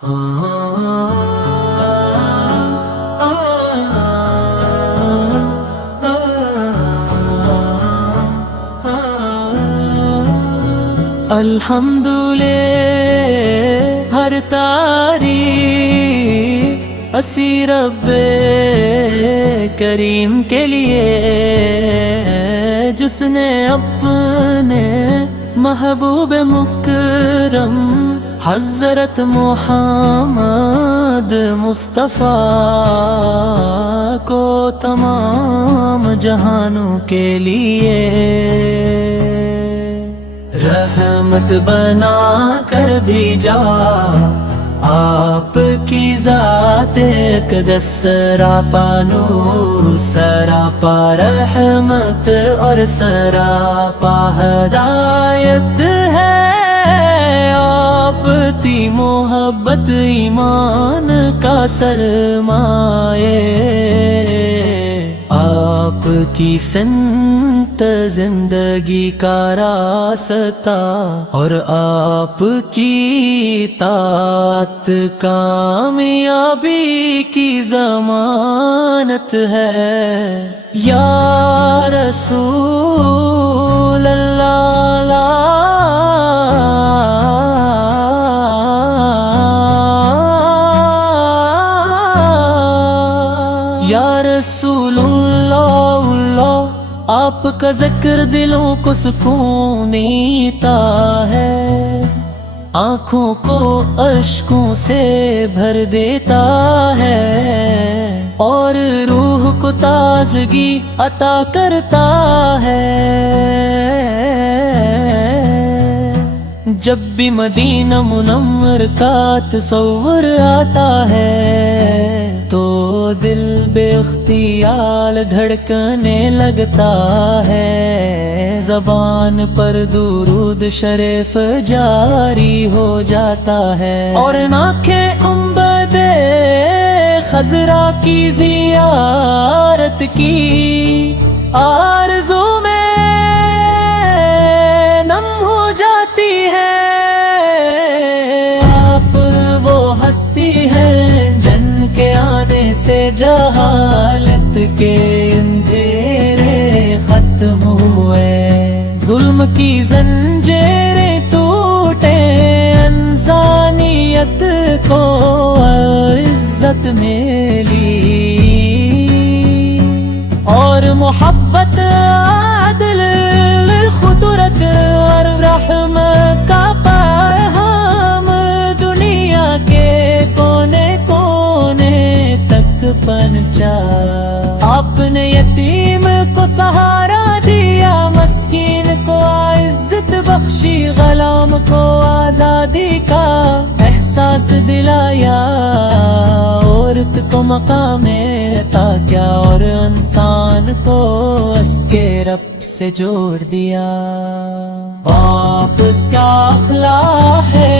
الحمدللہ ہر تعریف اسی رب کریم کے لیے جس نے اپنے محبوب مکرم حضرت محمد مصطفیٰ کو تمام جہانوں کے لیے رحمت بنا کر بھیجا، آپ کی ذات اقدس سراپا نور، سراپا رحمت اور سراپا ہدایت ہے۔ آپ کی محبت ایمان کا سرمایہ، آپ کی سنت زندگی کا راستہ، اور آپ کی اطاعت کامیابی کی ضمانت ہے۔ یا رسول اللہ یا رسول اللہ، آپ کا ذکر دلوں کو سکون دیتا ہے، آنکھوں کو اشکوں سے بھر دیتا ہے، اور روح کو تازگی عطا کرتا ہے۔ جب بھی مدینہ منور کا تصور آتا ہے تو دل بے اختیار دھڑکنے لگتا ہے، زبان پر درود شریف جاری ہو جاتا ہے، اور آنکھیں عبد خضرا کی زیارت کی آرزو میں نم ہو جاتی ہے۔ آپ وہ ہستی ہیں جن کے آنے سے جہالت کے اندھیرے ختم ہوئے، ظلم کی زنجیریں ٹوٹے، انسانیت کو عزت ملی، اور محبت عدل خطرت اور رحمت کا پیغام دنیا کے کونے کونے تک پہنچا۔ آپ نے یتیم کو سہارا دیا، مسکین کو عزت بخشی، غلام کو آزادی کا احساس دلایا، عورت کو مقام عطا کیا، اور انسان کو اس کے رب سے جوڑ دیا۔ باپ کیا اخلاق ہے،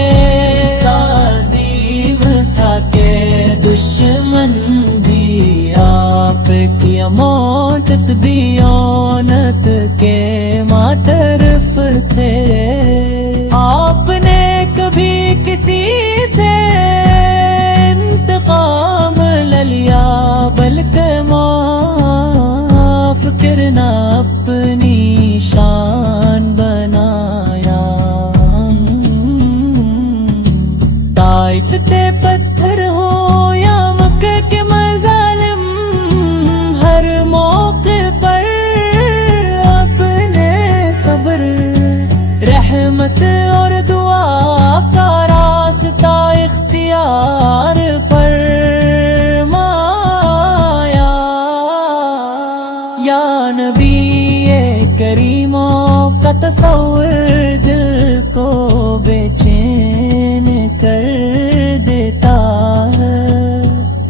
عظیم تھا کہ دشمن بھی آپ کی امانت دیانت کے معترف تھے۔ آپ نے کبھی کسی سے انتقام نہ لیا، بلکہ معاف کرنا اپنی شان بنایا۔ طائف کے پتھر ہو یا مکہ کے مظالم، ہر موقع پر اپنے صبر، رحمت اور دعا کا راستہ اختیار فرمایا۔ یا نبی کریموں کا تصور دل کو بے چین کر دیتا ہے،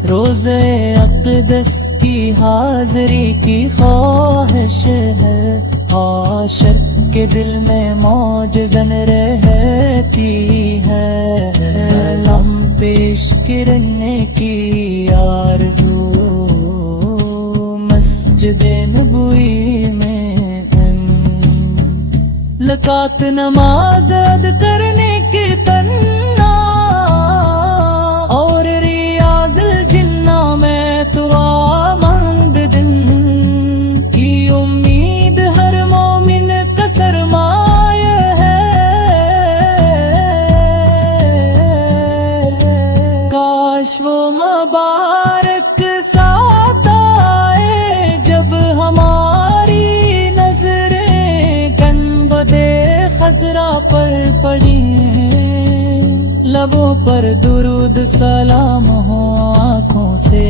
روزے اقدس کی حاضری کی خواہش ہے، عاشق کے دل میں موج زن رہتی ہے، سلام پیش کرنے کی آرزو مسجد نبوی میں لکات نماز کرنے کی تنہا پڑی، لبوں پر درود سلام ہو آنکھوں سے،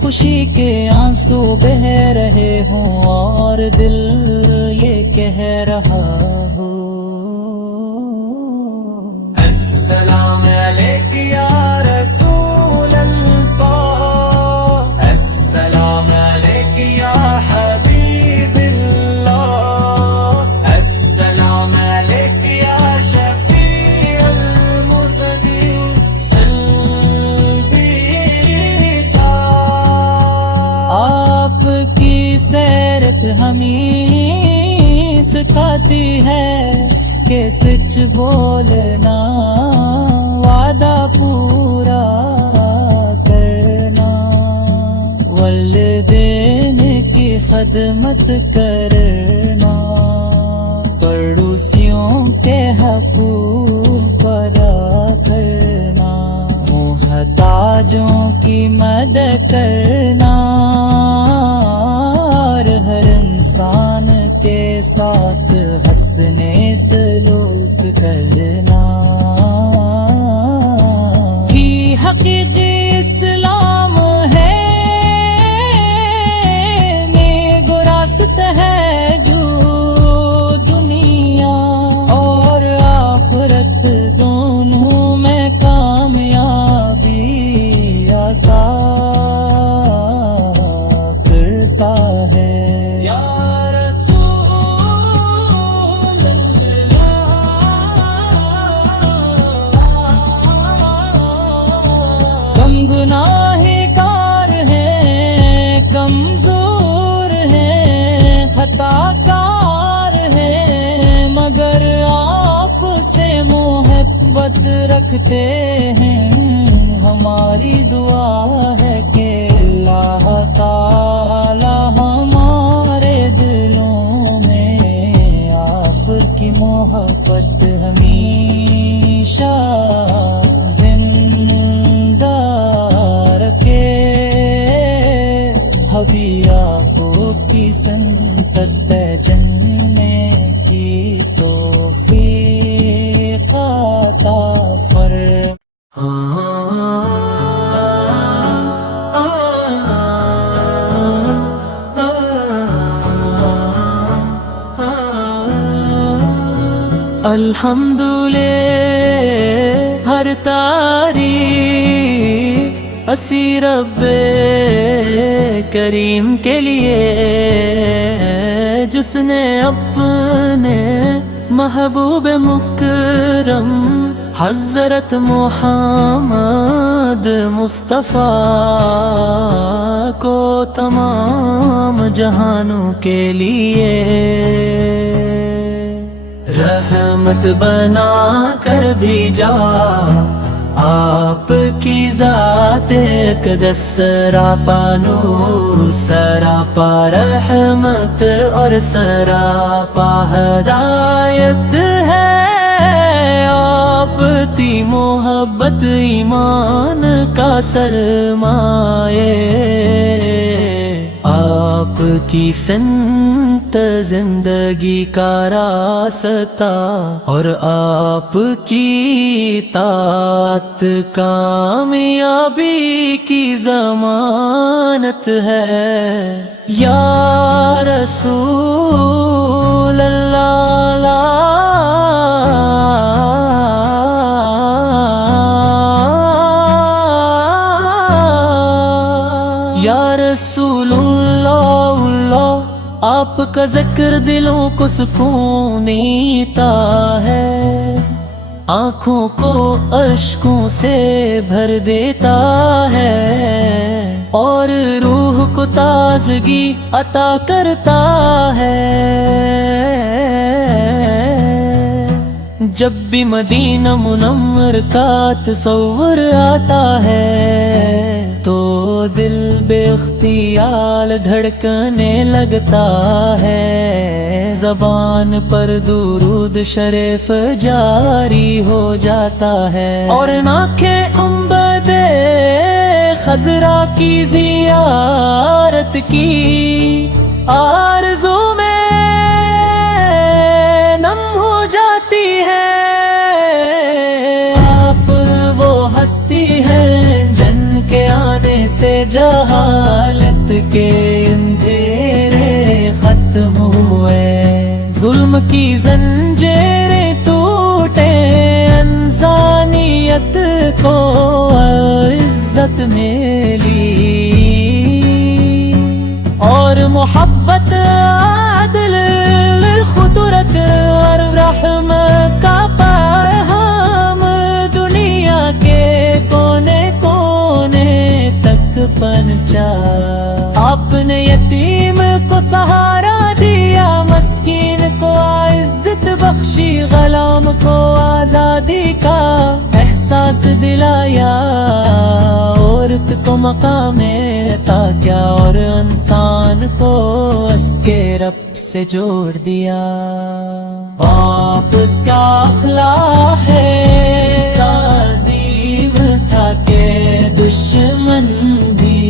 خوشی کے آنسو بہ رہے ہوں اور دل یہ کہہ رہا ہو، السلام علیک یا رسول اللہ، السلام علیک یا حبیب اللہ، السلام علیک یا شفیع المرسلین، آپ کی سیرت ہمیں سکھاتی ہے کہ سچ بولنا، وعدہ پورا کرنا، والدین کی خدمت کرنا، پڑوسیوں کے حقوق ادا کرنا، محتاجوں کی مدد کرنا، اور ہر انسان کے ساتھ حسن سلوک کرنا، ہی حقیقی اسلام ہے، نیک راست ہے جو دنیا اور آخرت دونوں میں کامیابی عطا کرتا ہے، یا رسول اللہ، کم گناہ کار ہیں، کمزور ہیں، خطا کار ہیں، مگر آپ سے محبت رکھتے ہیں، ہماری دعا ہے کہ اللہ تعالی ہمارے دلوں میں آپ کی محبت ہمیشہ زندہ رکھے، حبی یعقوب کی سنت جننے کی توفیق عطا فرما۔ الحمدللہ ہر تعریف اسی رب کریم کے لیے، جس نے اپنے محبوب مکرم حضرت محمد مصطفیٰ کو تمام جہانوں کے لیے رحمت بنا کر بھیجا، آپ کی ذات اقدس سراپا نور، سراپا رحمت اور سراپا ہدایت ہے، آپ کی محبت ایمان کا سرمایہ، آپ کی سنت زندگی کا راستہ، اور آپ کی اطاعت کامیابی کی ضمانت ہے، یا رسول اللہ، یا رسول اللہ، آپ کا ذکر دلوں کو سکون دیتا ہے، آنکھوں کو اشکوں سے بھر دیتا ہے، اور روح کو تازگی عطا کرتا ہے، جب بھی مدینہ منور کا تصور آتا ہے تو دل بے اختیار دھڑکنے لگتا ہے، زبان پر درود شریف جاری ہو جاتا ہے، اور آنکھیں عبد خضرا کی زیارت کی آرزو میں نم ہو جاتی ہستی ہے جن کے آنے سے جہالت کے اندھیرے ختم ہوئے، ظلم کی زنجیریں ٹوٹے، انسانیت کو عزت ملی، اور محبت عدل خطرت اور رحمت کا پیغام دنیا کے کونے کونے تک پہنچا۔ آپ نے یتیم کو سہارا دیا، مسکین کو عزت بخشی، غلام کو آزادی کا احساس دلایا، عورت کو مقام عطا کیا اور انسان کو اس کے رب سے جوڑ دیا۔ باپ کا اخلاق ہے عظیم تھا کہ دشمن بھی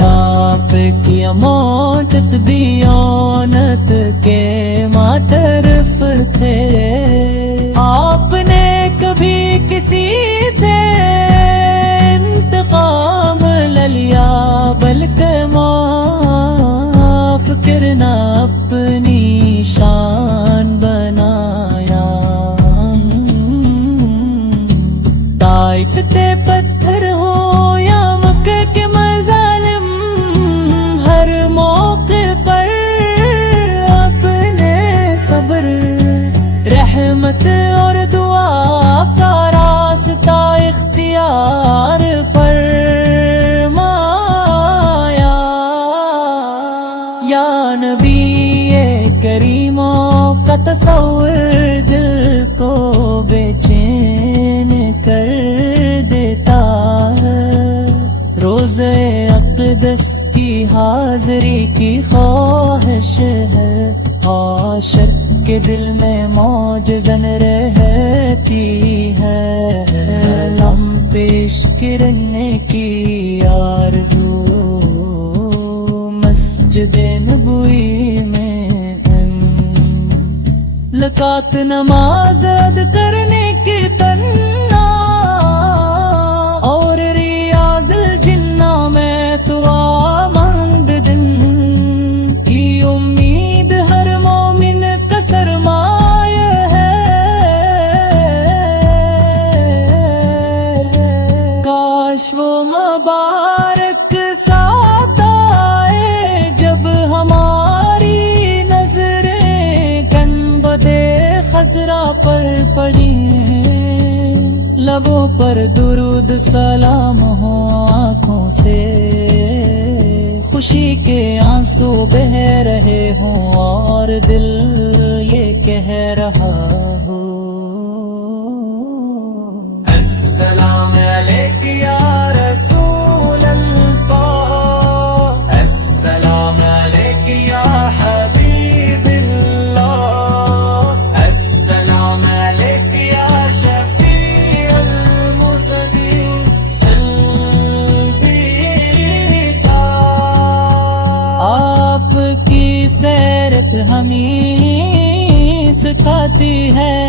آپ کی امانت دیانت کے معترف تھے۔ آپ نے کبھی کسی سے انتقام نہ لیا، بلکہ معاف کرنا اپنی شان بنایا۔ طائف تے پتھر ہو یا مکہ کے مظالم، ہر موقع پر اپنے صبر، رحمت اور دعا کا راستہ اختیار فرمایا۔ یا نبی کریموں کا تصور دل کو بے چین کر دیتا ہے، روزے اقدس کی حاضری کی خواہش ہے، عاشق کے دل میں موجزن رہتی ہے، سلام پیش کرنے کی آرزو مسجد نبوی میں لقات نماز ادا کرنے کی تنا، اور ریاض الجنہ میں تو آمد دن کی امید ہر مومن کا سرمایہ ہے۔ کاش وہ مبارک ساتھ آئے جب ہماری نظریں گنبدِ خضرا پر پڑی، لبوں پر درود سلام ہو، آنکھوں سے خوشی کے آنسو بہہ رہے ہوں، اور دل یہ کہہ رہا ہو السلام علیک یا رسول اللہ، السلام علیک یا حبیب اللہ، السلام علیک یا شفیع المرسلین، آپ کی سیرت ہمیں سکھاتی ہے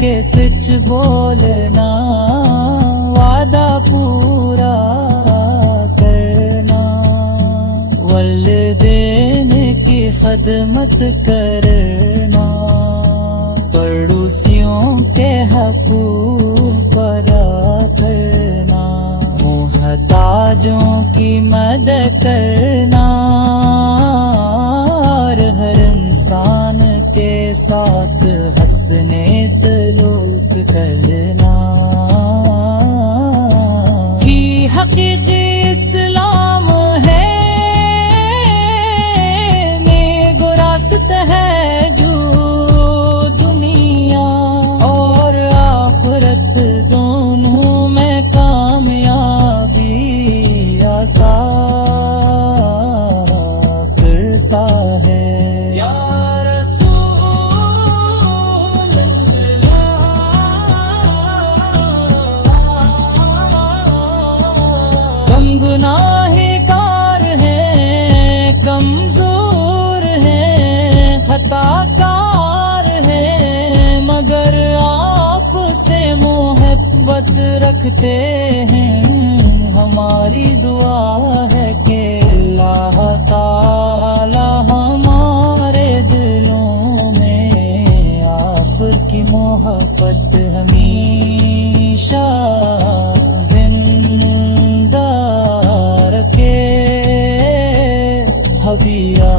کہ سچ بولنا، وعدہ پورا کرنا، والدین کی خدمت کرنا، پڑوسیوں کے حقوق ادا کرنا، محتاجوں کی مدد کرنا، اور ہر انسان کے ساتھ حسن سلوک کرنا ہی حقیقی اسلام ہے، نیک راست ہے جو دنیا اور آخرت دونوں میں کامیابی عطا کرتا ہے۔ یا رسول اللہ، کم گناہ کار ہیں، کمزور ہیں، خطا کار ہیں، مگر آپ سے محبت رکھتے ہیں ہماری دعا ہے کہ اللہ تعالی ہمارے دلوں میں آپ کی محبت ہمیشہ زندہ رکھے. حبیب